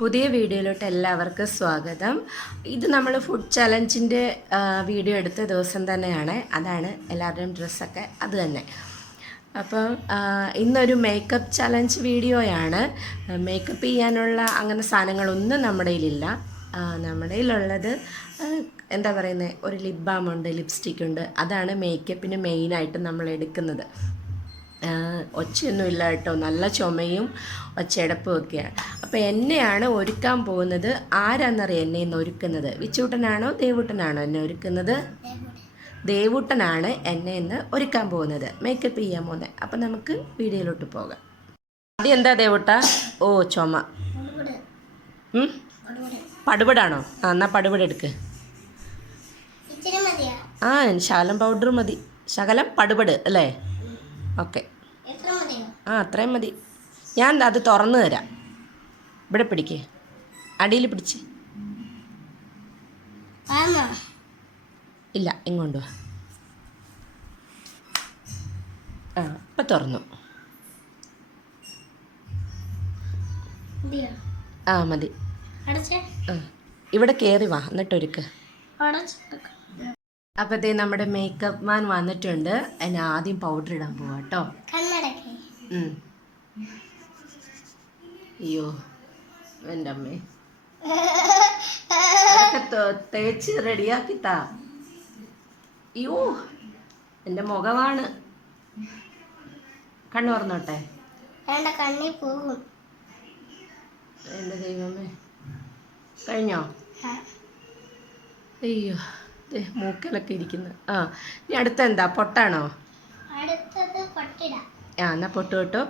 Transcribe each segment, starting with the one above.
പുതിയ വീഡിയോയിലോട്ട് എല്ലാവർക്കും സ്വാഗതം. ഇത് നമ്മൾ ഫുഡ് ചലഞ്ചിൻ്റെ വീഡിയോ എടുത്ത ദിവസം തന്നെയാണ്. അതാണ് എല്ലാവരുടെയും ഡ്രസ്സൊക്കെ അത് തന്നെ. അപ്പം ഇന്നൊരു മേക്കപ്പ് ചലഞ്ച് വീഡിയോയാണ്. മേക്കപ്പ് ചെയ്യാനുള്ള അങ്ങനെ സാധനങ്ങളൊന്നും നമ്മുടെ കയ്യിലില്ല. നമ്മുടെ കയ്യിലുള്ളത് എന്താ പറയുന്നത്, ഒരു ലിപ് ബാമുണ്ട്, ലിപ്സ്റ്റിക്കുണ്ട്. അതാണ് മേക്കപ്പിന് മെയിനായിട്ട് നമ്മൾ എടുക്കുന്നത്. ഒച്ചയൊന്നുമില്ല കേട്ടോ, നല്ല ചുമയും ഒച്ചയടപ്പും ഒക്കെയാണ്. അപ്പോൾ എന്നെയാണ് ഒരുക്കാൻ പോകുന്നത്. ആരാന്നറിയാം എന്നെ ഇന്ന് ഒരുക്കുന്നത്? വിച്ചൂട്ടനാണോ ദേവൂട്ടനാണോ എന്നെ ഒരുക്കുന്നത്? ദേവൂട്ടനാണ് എന്നെ ഇന്ന് ഒരുക്കാൻ പോകുന്നത്, മേക്കപ്പ് ചെയ്യാൻ പോകുന്നത്. അപ്പം നമുക്ക് വീഡിയോയിലോട്ട് പോകാം. ആദ്യം എന്താ ദേവൂട്ട? ഓ, ചുമ. പടുപടാണോ? എന്നാൽ പടുപട എടുക്ക്. ശകലം പൗഡർ മതി. ശകലം പടുപട് അല്ലേ? ഓക്കെ, അത്രയും മതി. ഞാൻ അത് തുറന്നു തരാം. ഇവിടെ പിടിക്ക്, അടിയിൽ പിടിച്ച്. ഇല്ല, ഇങ്ങോട്ട് വാ. ഇപ്പം തുറന്നു. മതി. ഇവിടെ കയറി വാ, എന്നിട്ട് ഒരുക്ക്. അപ്പോഴത്തേ നമ്മുടെ മേക്കപ്പ് മാൻ വന്നിട്ടുണ്ട്. അതിന് ആദ്യം പൗഡർ ഇടാൻ പോവാ കേട്ടോ. അയ്യോ എൻ്റെ അമ്മേ, തേച്ച് റെഡിയാക്കിത്താ. അയ്യോ, എൻ്റെ മുഖമാണ്. കണ്ണു തുറന്നോട്ടെ? എൻ്റെ ദൈവമേ, കഴിഞ്ഞോ? അയ്യോ, മൂക്കലൊക്കെ ഇരിക്കുന്നു. ഇനി അടുത്ത എന്താ, പൊട്ടാണോ? എന്നാ പൊട്ട് കേട്ടോ.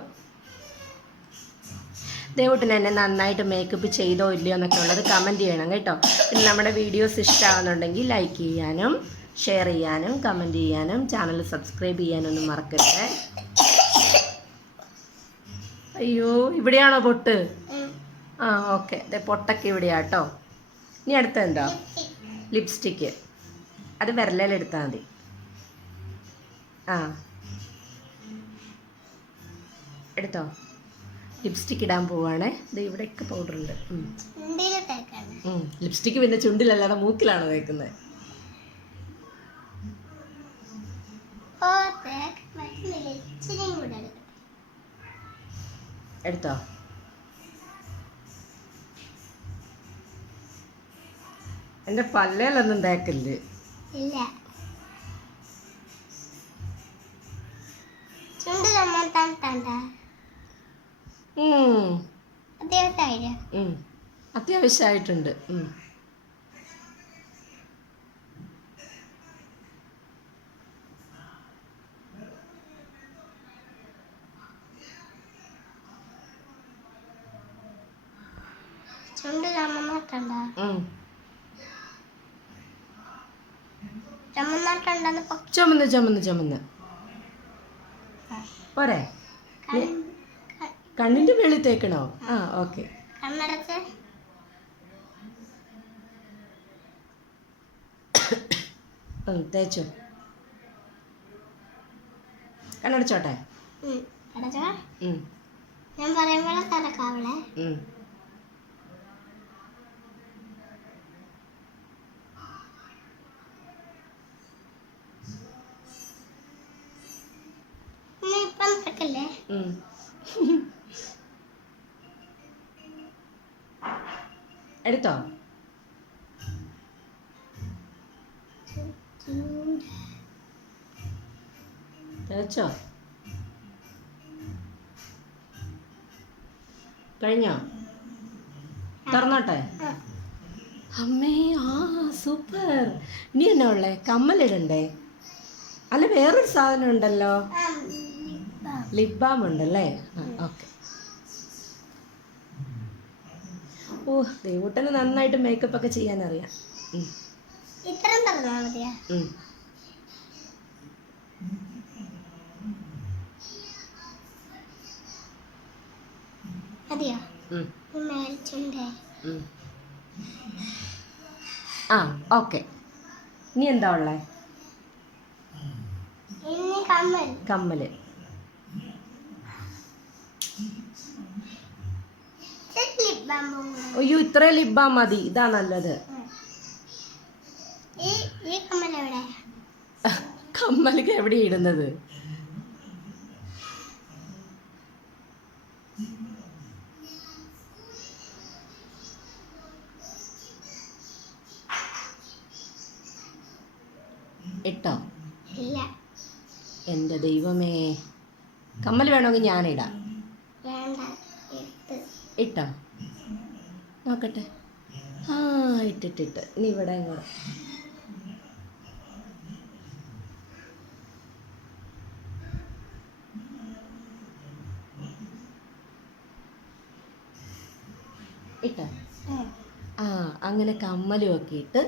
ദേവൂട്ടൻ എന്നെ നന്നായിട്ട് മേക്കപ്പ് ചെയ്തോ ഇല്ലയോ എന്നൊക്കെ ഉള്ളത് കമൻറ്റ് ചെയ്യണം കേട്ടോ. പിന്നെ നമ്മുടെ വീഡിയോസ് ഇഷ്ടമാകുന്നുണ്ടെങ്കിൽ ലൈക്ക് ചെയ്യാനും ഷെയർ ചെയ്യാനും കമൻറ്റ് ചെയ്യാനും ചാനൽ സബ്സ്ക്രൈബ് ചെയ്യാനൊന്നും മറക്കരുത്. അയ്യോ, ഇവിടെയാണോ പൊട്ട്? ഓക്കെ, പൊട്ടൊക്കെ ഇവിടെയാട്ടോ. ഇനി അടുത്ത എന്താ? ലിപ്സ്റ്റിക്ക്. അത് വിരലിലെടുത്താൽ മതി. എടുത്തോ. ലിപ്സ്റ്റിക്ക് ഇടാൻ പോവാണേ. ഇത് ഇവിടെയൊക്കെ പൗഡർ ഉണ്ട്. ലിപ്സ്റ്റിക്ക് പിന്നെ ചുണ്ടിലല്ലാതെ മൂക്കിലാണോ തേക്കുന്നത്? എടുത്തോ. എൻ്റെ പല്ലേലൊന്നും തേക്കല്ലേ? അത്യാവശ്യമായിട്ടുണ്ട്. ചുമന്ന് പോരെ? കണ്ണിന്റെ വെളി തേക്കണോ? ഓക്കെ. തേച്ചോ. കണ്ണടച്ചോട്ടെ? ഞാൻ പറയുമ്പോഴേ തലക്കാവളെ. എടുത്തോ. തേച്ചോ? കഴിഞ്ഞോ? തുറന്നോട്ടെ? അമ്മേ, സൂപ്പർ. ഇനി എന്നാ ഉള്ളേ? കമ്മലിടണ്ടേ? അല്ല, വേറൊരു സാധനം ഉണ്ടല്ലോ, ലിപ് ബാം ഉണ്ടല്ലേ? ഓക്കെ. ദേവൂട്ടന് നന്നായിട്ട് മേക്കപ്പ് ഒക്കെ ചെയ്യാനറിയാം. ഓക്കെ. ഇനി എന്താ ഉള്ളേ? കമ്മല്. അയ്യോ ഇത്രയും ലിബാ മതി, ഇതാ നല്ലത്. ഈ കമ്മൽ എവിടെ? കമ്മലൊക്കെ എവിടെയാ ഇടുന്നത്? ഇട്ടോ? ഇല്ല. എൻ്റെ ദൈവമേ, കമ്മൽ വേണമെങ്കിൽ ഞാനിടാം. വേണ്ട. ഇട്ടോ? നോക്കട്ടെ. ആ ഇട്ടിട്ടിട്ട്. ഇനി ഇവിടെ കൂടെ. ഇട്ടോ? ആ അങ്ങനെ കമ്മലും ഒക്കെ ഇട്ട്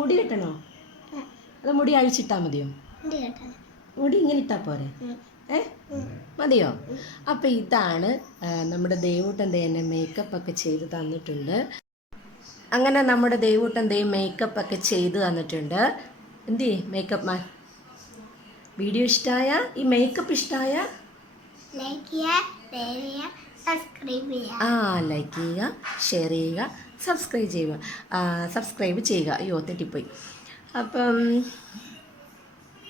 മുടി കെട്ടണോ? അത് മുടി അഴിച്ചിട്ടാൽ മതിയോ? മുടി ഇങ്ങനെ ഇട്ടാൽ പോരെ? മതിയോ? അപ്പം ഇതാണ് നമ്മുടെ ദേവൂട്ടൻ തന്നെ മേക്കപ്പ് ഒക്കെ ചെയ്ത് തന്നിട്ടുണ്ട്. അങ്ങനെ നമ്മുടെ ദേവൂട്ടൻ മേക്കപ്പ് ഒക്കെ ചെയ്ത് തന്നിട്ടുണ്ട്. എന്തി മേക്കപ്പ് മാൻ? വീഡിയോ ഇഷ്ടമായ, ഈ മേക്കപ്പ് ഇഷ്ടമായ ലൈക്ക് ചെയ്യുക, സബ്സ്ക്രൈബ് ചെയ്യുക. ലൈക്ക് ചെയ്യുക, ഷെയർ ചെയ്യുക, സബ്സ്ക്രൈബ് ചെയ്യുക. അയ്യോ തെറ്റിപ്പോയി. അപ്പം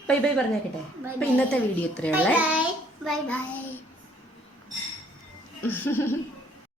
ബൈ ബൈ പറഞ്ഞേക്കട്ടെ. അപ്പം ഇന്നത്തെ വീഡിയോ ഇത്രയുള്ളേ. Bye bye.